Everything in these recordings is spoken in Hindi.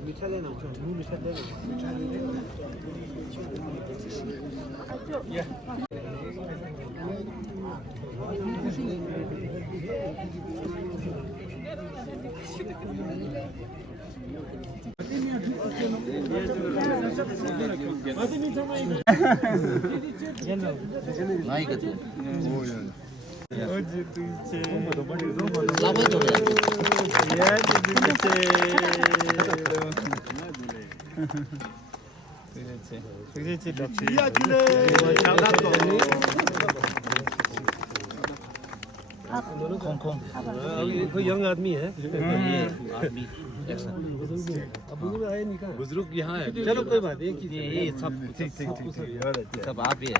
मीठा लेना मुंह मीठा ले लो नाही का तू कोई यंग आदमी है बुजुर्ग यहाँ है चलो कोई बात नहीं ये सब सब आप ही है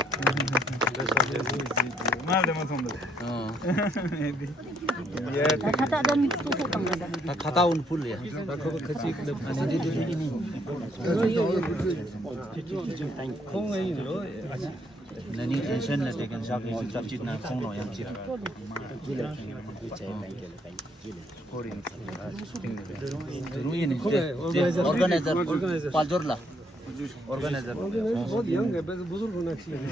खाता उन full ya nani tension na tekan sa ke sab chit na khong no yang chit organizer palzor la organizer बहुत यंग है बुजुर्ग होना चाहिए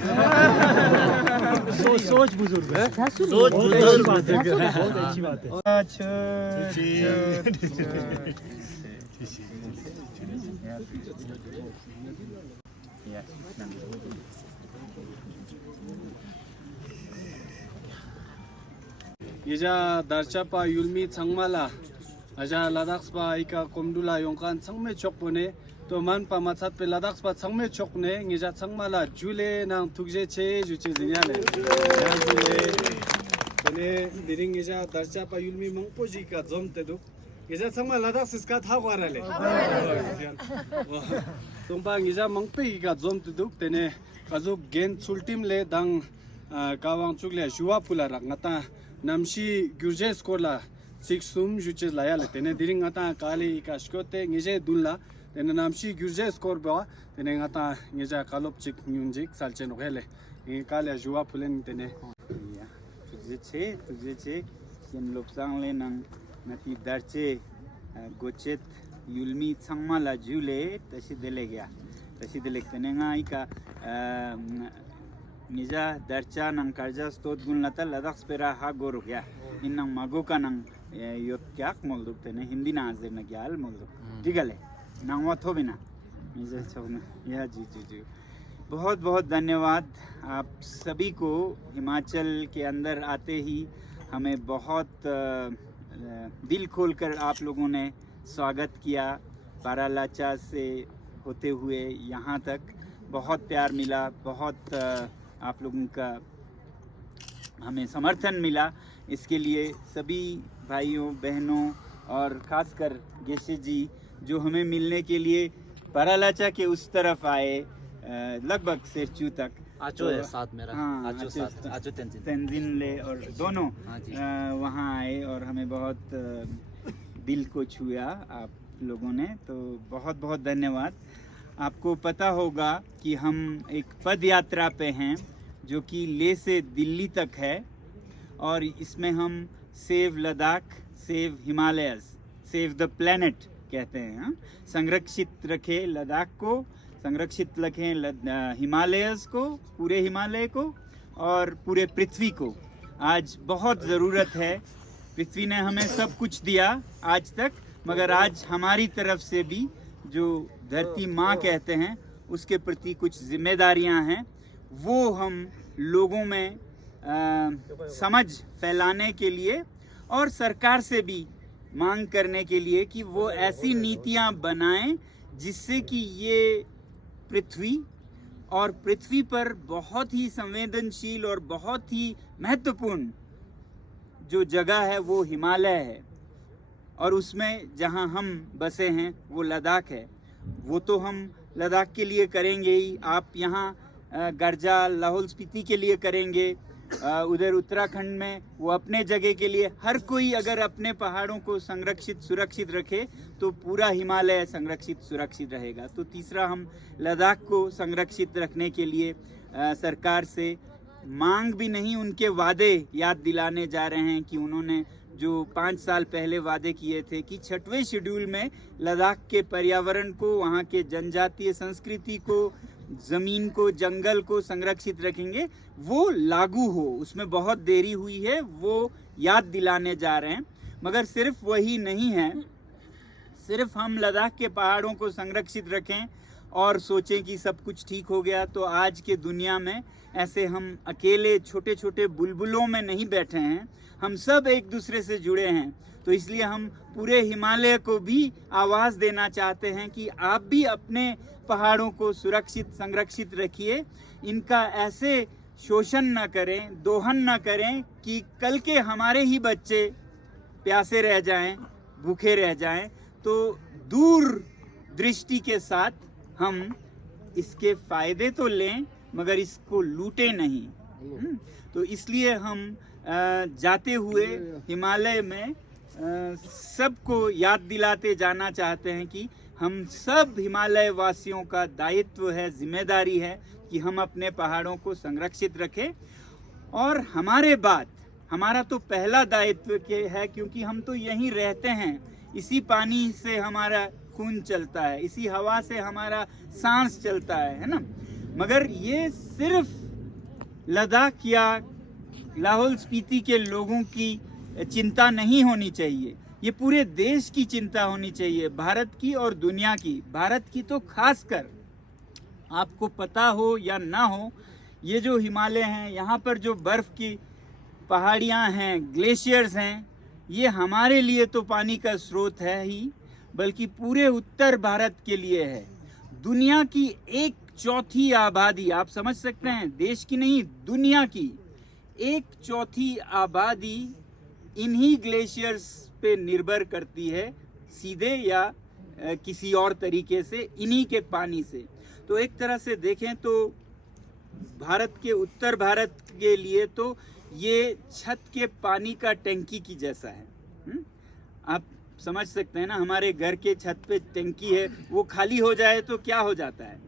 सोच बुजुर्ग है सोच बुजुर्ग बहुत अच्छी बात है Ija darchapa yulmi changmala aja ladakh spa ika komdula yongkan changme chokpone to man pa machat pe ladakh spa changme chokne ngija changmala jule nang thugje che juche zinyale jule tene diring ija darchapa yulmi mangpoji ka jomte du ija changma ladakh siska thagwarale tongpa ngija mangpe ka jomte du tene kazu gen chultim le dang kawang chukle juwa pula rak ngata namshi gurjes kola siksum juches layale tene diring ata kali kashkote ngeje dunla tene namshi gurjes korba tene ngata ngeja kalop chik nyunjik salchen hele e kale juwa pulen tene ya tujhe che yen lopsang le nang nati darche gochet yulmi changmala jule tashi dele tene nga ika Niza darcha nang karja stot gun lata ladakh spera ha goru ya innang magoka nang yot kyak molduk tene hindi na azir na gyal molduk digale nang watho bina niza chogna ya जी बहुत बहुत धन्यवाद आप सभी को हिमाचल के अंदर आते ही हमें बहुत दिल खोलकर आप लोगों ने स्वागत किया पारालाचा से होते हुए यहाँ तक बहुत प्यार मिला बहुत आप लोगों का हमें समर्थन मिला इसके लिए सभी भाइयों बहनों और ख़ासकर गेशे जी जो हमें मिलने के लिए पारालाचा के उस तरफ आए लगभग सेरचू तक आचो है साथ मेरा आचो तेंजिन ले और दोनों वहाँ आए और हमें बहुत दिल को छुआ आप लोगों ने तो बहुत बहुत धन्यवाद आपको पता होगा कि हम एक पद यात्रा पे हैं जो कि लेह से दिल्ली तक है और इसमें हम save Ladakh save Himalayas save the planet कहते हैं संरक्षित रखें लद्दाख को संरक्षित रखें हिमालयस को पूरे हिमालय को और पूरे पृथ्वी को आज बहुत ज़रूरत है पृथ्वी ने हमें सब कुछ दिया आज तक मगर आज हमारी तरफ से भी जो धरती माँ कहते हैं उसके प्रति कुछ जिम्मेदारियाँ हैं वो हम लोगों में समझ फैलाने के लिए और सरकार से भी मांग करने के लिए कि वो ऐसी नीतियाँ बनाएं जिससे कि ये पृथ्वी और पृथ्वी पर बहुत ही संवेदनशील और बहुत ही महत्वपूर्ण जो जगह है वो हिमालय है और उसमें जहाँ हम बसे हैं वो लद्दाख है वो तो हम लद्दाख के लिए करेंगे ही आप यहाँ गर्जा लाहौल स्पीति के लिए करेंगे उधर उत्तराखंड में वो अपने जगह के लिए, हर कोई अगर अपने पहाड़ों को संरक्षित सुरक्षित रखे तो पूरा हिमालय संरक्षित सुरक्षित रहेगा। तो तीसरा, हम लद्दाख को संरक्षित रखने के लिए सरकार से मांग भी नहीं, उनके वादे याद दिलाने जा रहे हैं कि उन्होंने जो 5 साल पहले वादे किए थे कि 6वें शेड्यूल में लद्दाख के पर्यावरण को, वहाँ के जनजातीय संस्कृति को, ज़मीन को, जंगल को संरक्षित रखेंगे, वो लागू हो। उसमें बहुत देरी हुई है, वो याद दिलाने जा रहे हैं। मगर सिर्फ वही नहीं है, सिर्फ हम लद्दाख के पहाड़ों को संरक्षित रखें और सोचें कि सब कुछ ठीक हो गया, तो आज के दुनिया में ऐसे हम अकेले छोटे छोटे बुलबुलों में नहीं बैठे हैं, हम सब एक दूसरे से जुड़े हैं। तो इसलिए हम पूरे हिमालय को भी आवाज़ देना चाहते हैं कि आप भी अपने पहाड़ों को सुरक्षित संरक्षित रखिए, इनका ऐसे शोषण न करें, दोहन न करें कि कल के हमारे ही बच्चे प्यासे रह जाएं, भूखे रह जाएं। तो दूर दृष्टि के साथ हम इसके फायदे तो लें मगर इसको लूटे नहीं। तो इसलिए हम जाते हुए हिमालय में सबको याद दिलाते जाना चाहते हैं कि हम सब हिमालय वासियों का दायित्व है, जिम्मेदारी है कि हम अपने पहाड़ों को संरक्षित रखें। और हमारे बाद हमारा तो पहला दायित्व है, क्योंकि हम तो यहीं रहते हैं, इसी पानी से हमारा खून चलता है, इसी हवा से हमारा सांस चलता है ना। मगर ये सिर्फ लद्दाख या लाहौल स्पीति के लोगों की चिंता नहीं होनी चाहिए, ये पूरे देश की चिंता होनी चाहिए, भारत की और दुनिया की। भारत की तो खासकर, आपको पता हो या ना हो, ये जो हिमालय हैं, यहाँ पर जो बर्फ़ की पहाड़ियाँ हैं, ग्लेशियर्स हैं, ये हमारे लिए तो पानी का स्रोत है ही, बल्कि पूरे उत्तर भारत के लिए है। दुनिया की 1/4 आबादी, आप समझ सकते हैं, देश की नहीं, दुनिया की 1/4 आबादी इन्हीं ग्लेशियर्स पे निर्भर करती है, सीधे या किसी और तरीके से, इन्हीं के पानी से। तो एक तरह से देखें तो भारत के, उत्तर भारत के लिए तो ये छत के पानी का टंकी की जैसा है। आप समझ सकते हैं ना, हमारे घर के छत पे टंकी है, वो खाली हो जाए तो क्या हो जाता है,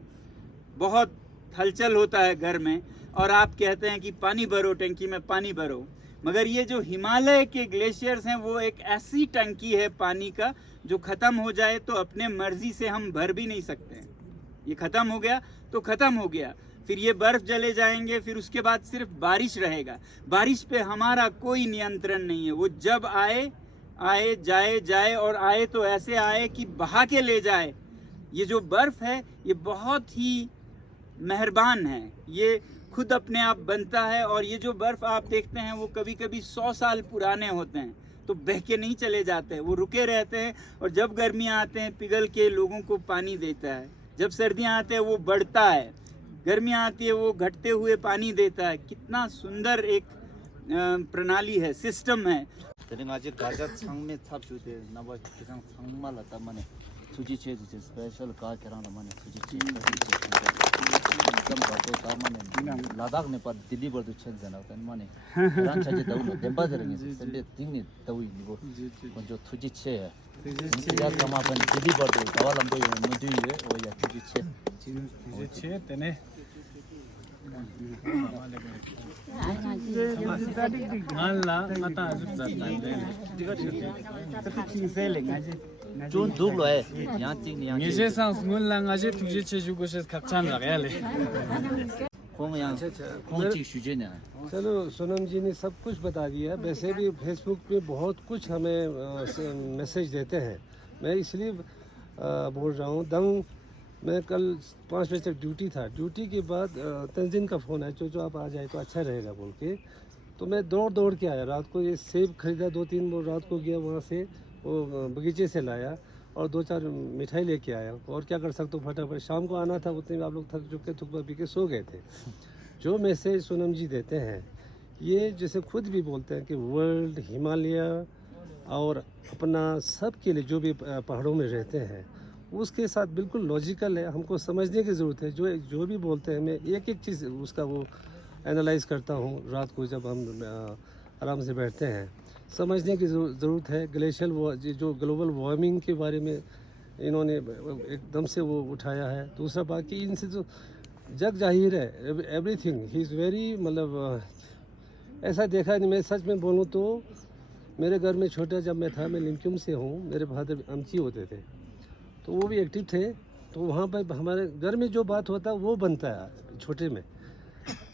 बहुत हलचल होता है घर में, और आप कहते हैं कि पानी भरो, टंकी में पानी भरो। मगर ये जो हिमालय के ग्लेशियर्स हैं, वो एक ऐसी टंकी है पानी का, जो ख़त्म हो जाए तो अपने मर्जी से हम भर भी नहीं सकते हैं। ये ख़त्म हो गया तो ख़त्म हो गया, फिर ये बर्फ़ जले जाएंगे, फिर उसके बाद सिर्फ बारिश रहेगा। बारिश पे हमारा कोई नियंत्रण नहीं है, वो जब आए आए, जाए जाए, और आए तो ऐसे आए कि बहा के ले जाए। ये जो बर्फ़ है ये बहुत ही मेहरबान है, ये खुद अपने आप बनता है। और ये जो बर्फ़ आप देखते हैं वो कभी कभी 100 साल पुराने होते हैं, तो बह के नहीं चले जाते हैं, वो रुके रहते हैं। और जब गर्मियाँ आते हैं पिघल के लोगों को पानी देता है, जब सर्दियाँ आते हैं वो बढ़ता है, गर्मियाँ आती है वो घटते हुए पानी देता है। कितना सुंदर एक प्रणाली है, सिस्टम है। 아직 가자 상매 탑주대 나와 기상 상말았다 만에 투지체 스페셜 가케랑 만에 투지체 좀 바도 다만에 라닥 네파 दिल्ली बर्दु छन जना तन माने रान छजे दउ देबाजरंगे संडे तिंगनी दउ निबो जो 투지체 या समापन दिल्ली बर्दु दवालमबो मुदुये ओ या 투지체 तेने 좀 두고 해. 양띵 양. 예세상 스물랑아지 투지체 주고서 각찬 나가야래. 공양 공직 수준이야. चलो सोनम जी ने सब कुछ बता दिया। वैसे भी फेसबुक पे बहुत कुछ हमें मैसेज देते हैं, मैं इसलिए बोल रहा हूँ। मैं कल 5 बजे तक ड्यूटी था, ड्यूटी के बाद तंजीन का फ़ोन है, जो आप आ जाए तो अच्छा रहेगा बोल के। तो मैं दौड़ के आया, रात को ये सेब खरीदा 2-3, वो रात को गया वहाँ से, वो बगीचे से लाया और 2-4 मिठाई लेके आया। और क्या कर सकता हूँ, फटाफट शाम को आना था, उतने में आप लोग थक चुके, थुकवा पी के सो गए थे। जो मैसेज सोनम जी देते हैं, ये जैसे खुद भी बोलते हैं कि वर्ल्ड, हिमालय और अपना सब के लिए जो भी पहाड़ों में रहते हैं, उसके साथ बिल्कुल लॉजिकल है। हमको समझने की ज़रूरत है। जो भी बोलते हैं, मैं एक चीज़ उसका वो एनालाइज करता हूँ रात को जब हम आराम से बैठते हैं। समझने की ज़रूरत है ग्लेशियल जो ग्लोबल वार्मिंग के बारे में इन्होंने एकदम से वो उठाया है। दूसरा बाकी इनसे जो जग जाहिर है एवरीथिंग ही इज़ वेरी मतलब ऐसा देखा नहीं। मैं सच में बोलूँ तो मेरे घर में छोटा जब मैं था, मैं लिमक्युम से हूँ, मेरे फादर अमची होते थे तो वो भी एक्टिव थे। तो वहाँ पर हमारे घर में जो बात होता है वो बनता है छोटे में।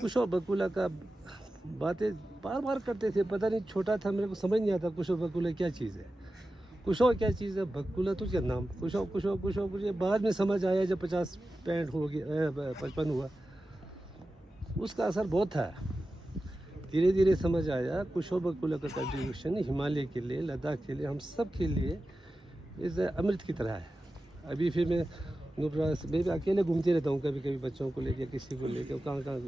कुशो बकुला का बातें बार बार करते थे, पता नहीं छोटा था मेरे को समझ नहीं आता कुशो बकुला क्या चीज़ है, कुशो क्या चीज़ है, बकुला तो क्या नाम, कुशो कुशो कुशो कुछ बाद में समझ आया जब 50-65 हो गया 55 हुआ। उसका असर बहुत था, धीरे धीरे समझ आया कुशो बकुला का कंट्रीब्यूशन हिमालय के लिए, लद्दाख के लिए, हम सब के लिए इस अमृत की तरह है। अभी फिर मैं नुब्रा मैं भी अकेले घूमते रहता हूँ, कभी कभी बच्चों को लेके किसी को लेके कहाँ कहाँ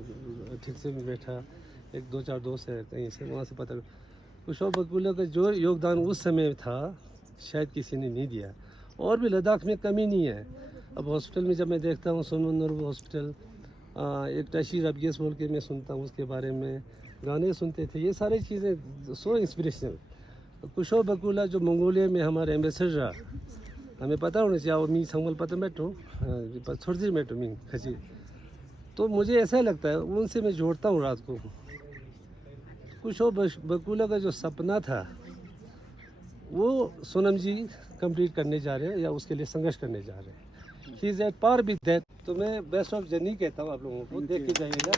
ठीक से में बैठा, 1-2-4 दोस्त है कहीं से, वहाँ से पता कुशो बकुला का जो योगदान उस समय था शायद किसी ने नहीं दिया। और भी लद्दाख में कमी नहीं है। अब हॉस्पिटल में जब मैं देखता हूँ सोनमंदर हॉस्पिटल, एक टशी रबगेस बोल के मैं सुनता हूँ, उसके बारे में गाने सुनते थे, ये सारी चीज़ें सो इंस्पिरेशनल। कुशो बकुला जो मंगोलिया में हमारे एम्बेसडर रहा, हमें पता होना चाहिए मी संगल पता बैठो छोटी बैठो मी खची। तो मुझे ऐसा लगता है उनसे मैं जोड़ता हूँ रात को। कुशो बकुला का जो सपना था वो सोनम जी कंप्लीट करने जा रहे हैं या उसके लिए संघर्ष करने जा रहे हैं। He is at par with that. तो मैं बेस्ट ऑफ जर्नी कहता हूँ आप लोगों को, देख के जाइएगा।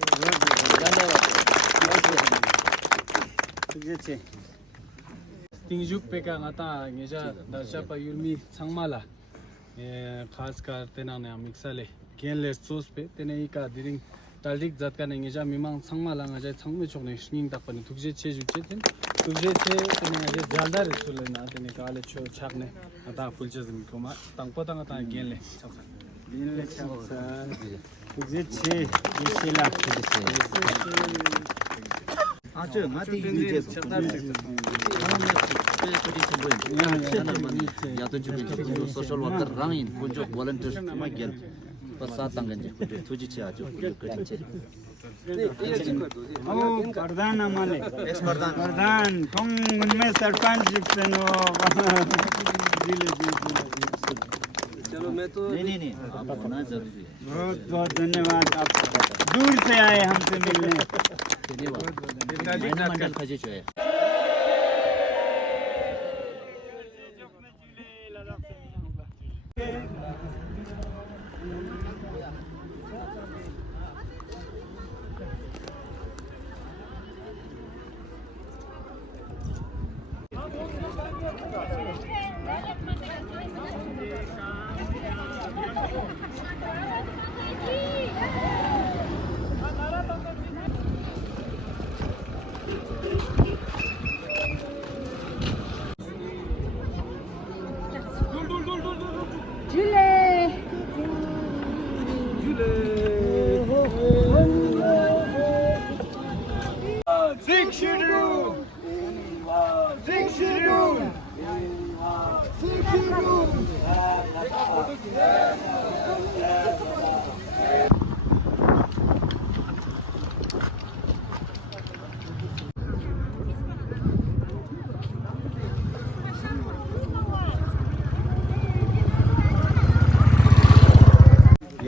Stingjuk peka ngata ngeja darcha pa yulmi changmala khas kar tena ne mixale genle sos pe tene ika diring taldik zat ka ngeja mimang changmala ngaja changme chokne shning tak pani thukje che ju che tin thukje che tene ngeja jaldar sule na tene kale cho chakne ata fulche zim koma tangpo tang ata genle chaksa genle chaksa thukje che yesela 아저 마티 이제 야도 주변 소셜 워커 랑인 본적 volunteers 마겔 पसातंगन तुझी छे आजो कटी छे ओ प्रधान हमारे एक्स प्रधान कौन उनमें सरपंच जिसनो चलो मैं तो नहीं आप होना जरूरी है। बहुत बहुत धन्यवाद, आप दूर से आए हमसे मिलने। धन्यवाद मंडल खजे छे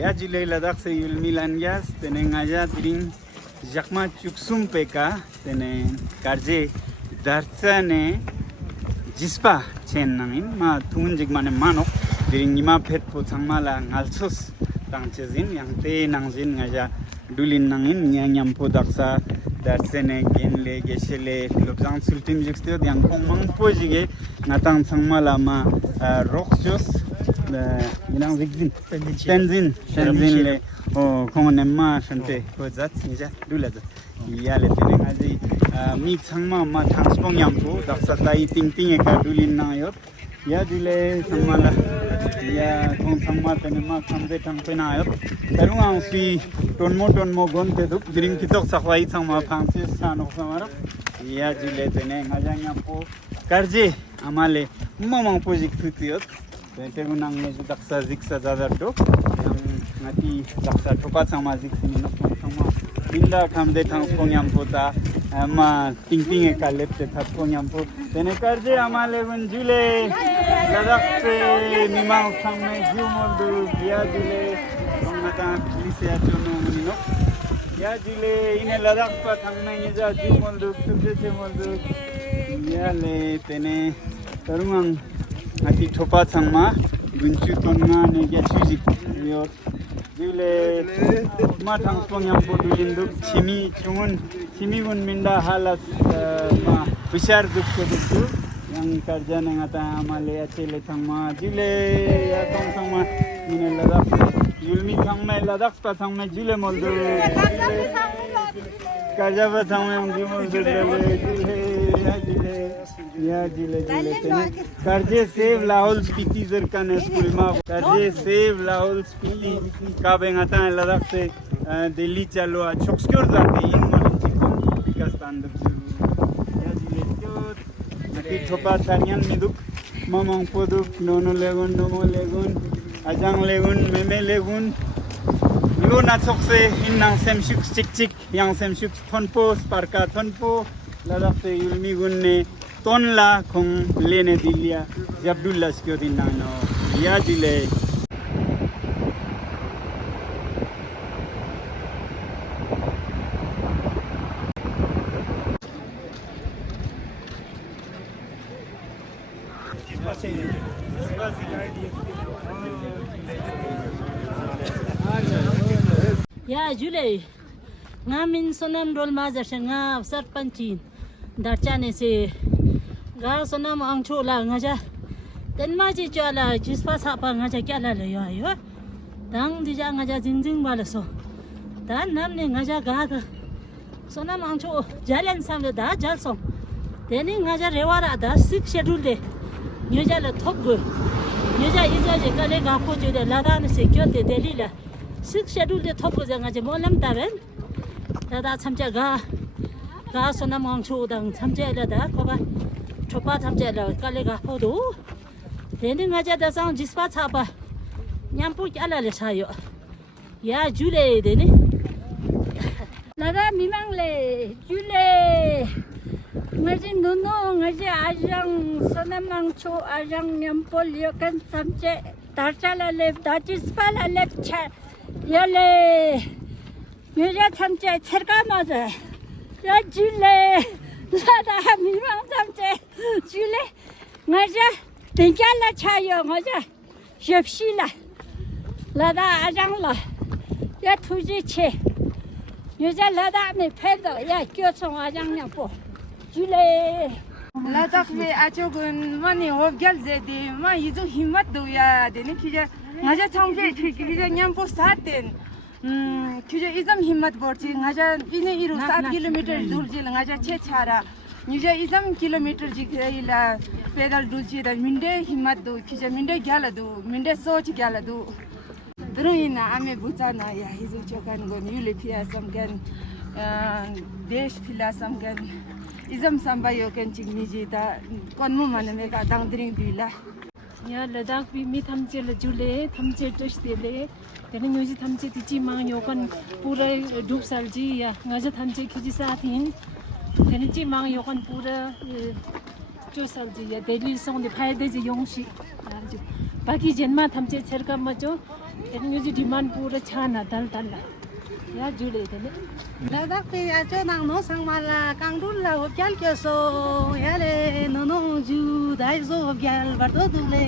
या जिले लद्दाख से युलमिलानग्यास तेने ngaja tiring jakma chuksum peka tene karje dartsane jispa chen nangin ma thun jigmane manok tiring ima phet po changmala ngalsus tangchezin yang te nangjin ngaja dulin nangin nyam po daksa darsene genle geshele lobjang sultim jikstio yang komang pojige ngatang changmala ma roxjos minang zigzin tenzin le o konnemma shante ko zat nija dulaza yale tene ngaji mi changma ma thangspong yampu daksa tai ting ting ka dulin na yo ya dile samala ya kon samma tene ma samde tangpe na yo tarunga si tonmo gon te duk dring kitok sakwai changma phangse sano samara ya dile tene ngaja yampu karje amale mamang project thutiot Tengo nang medyo daksa ziksa zadar to yang ngati daksa thopa sama ziksini no sama binda khamde thang spongyam pota ma ting ting e kalep te that spongyam po tene karje amale gun jule ladak se mimang samme jumoldu ya jule mata lise achono munino ya jule ine ladak pa thangna nija jumoldu tuje chemoldu ya le tene tarumang ati thopa changma gunchu tonna ne ge chuji yo jule ma thang spongyam po dulindu chimi chumun chimi gun minda halas ma hushar dukko dukku yang karjana ngata amale achele changma jule ya sangma mine ladak yulmi changma ladak pa changma jule moldu karja pa changma jule jule या जिले जिले तने करजे save Lahaul Spiti zircon school में करजे सेव लाहौल स्पीति का बेंगाता है लद्दाख से दिल्ली चलो छोक्सक्योर जाते इन मालूम पाकिस्तान दब या जिले क्यों नटी ठोपा थानियन मिदुक मामंग पोदुक नोनो लेगुन अजांग लेगुन मेमे लेगुन यो नाचोक से इन नांग सेमशुक चिक चिक yang सेमशुक थोनपो स्पार्का थोनपो लद्दाख से युल्मी गुन ने Tonla kong lene dilia Abdullah skyo dinano ya dile Ya Jule ngamin sonam rol maza nga sarpanchin darchane se ga sonam angcho la ngaja tenma ji chala jispa sapa ngaja kyala le yo dang dija ngaja jingjing bala so dan namne ngaja ga sonam angcho jalen samle da jalso deni ngaja rewara da sik schedule de nyoja la thokgo nyoja iza je kale ga ko je de lada ne se kyo de deli la sik schedule de thokgo ja ngaja molam taren da chamja ga sonam angcho dang chamja la da ko ba chopa chamja la kale ga ko do deni ngaja da sang jispa chapa nyampu kyala le sayo ya jule deni lada mimang le jule ngaji nono ngaji ajang sonamang cho ajang nyampol yokan samche tarchala le dajispa la le cha yale yeja samche cherka maza ya jule lada mimang samche jule ngaja tingkyala chayo ngaja jepshila lada ajang la ya thuji che yeja lada me pedo ya kyochong ajang nyampo jule Ladakh में आजो गुन माने होगल जेदी मा हिजो हिम्मत दोया देने किजे ngaja changje किजे न्यामपो सातेन किजे इजम हिम्मत बर्ची ngaja इने इरु 7 किलोमीटर दूर जे ngaja छे छारा निजे इजम किलोमीटर जी इला पैदल दूर जे मिंडे हिम्मत दो किजे मिंडे ग्याला दो मिंडे सोच ग्याला दो द्रुइना आमे बुचाना या हिजो चोकान गन युले फिया समगन देश फिला समगन इजम संबायो केन चिगनी जीता कोनमु माने मेका दांगद्रिंग बिला या लद्दाख भी मी थमचे ल जुले थमचे टच देले तेने न्यूजी थमचे तिची मांग योकन पूरा डूब साल जी या ngaja थमचे खिजी साथिन तेने ची मांग योकन पूरा जो साल जी या दिल्ली सोंग दे फायदे जी योंगशी बाकी जन्मा थमचे सरका मजो तेने न्यूजी डिमांड पूरा छाना दल दल या जुले तेने लद्दाख पे आजो नांग नो संगमाला कांगडुल ला होग्याल केसो याले ननो जु दाइजो होग्याल बर्दो दुले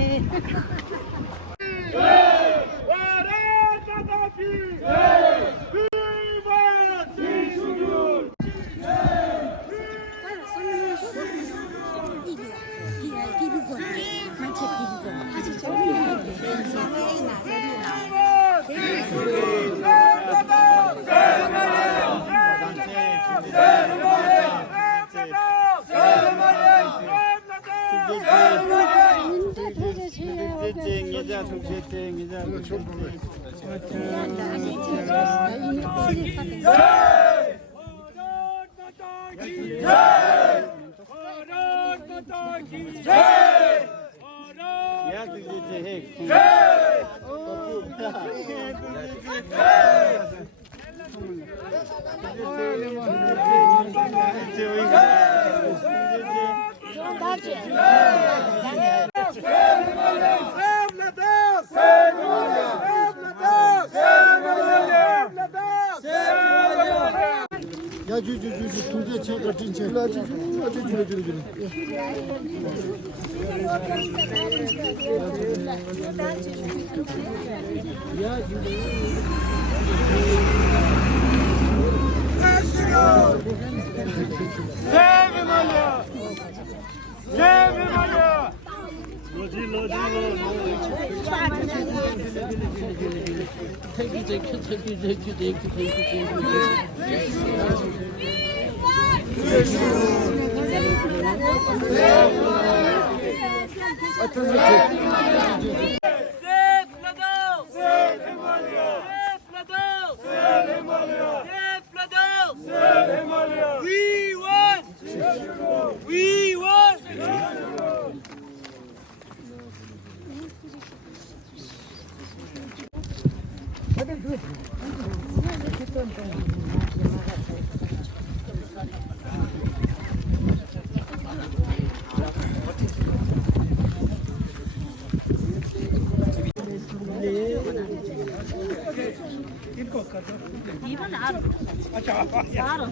이번 알아. 알아.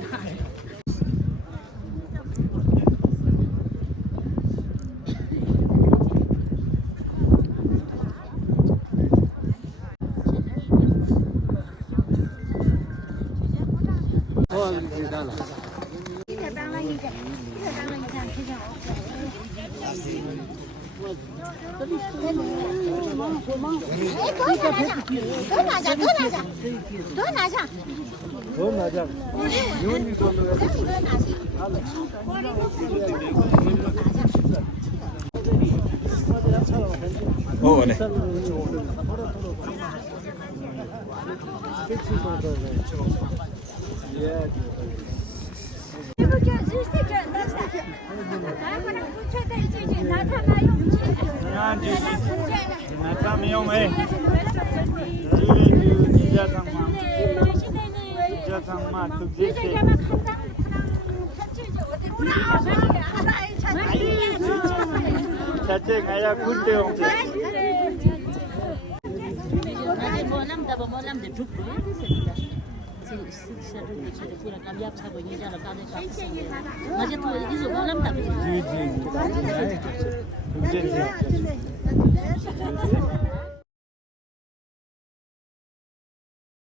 जी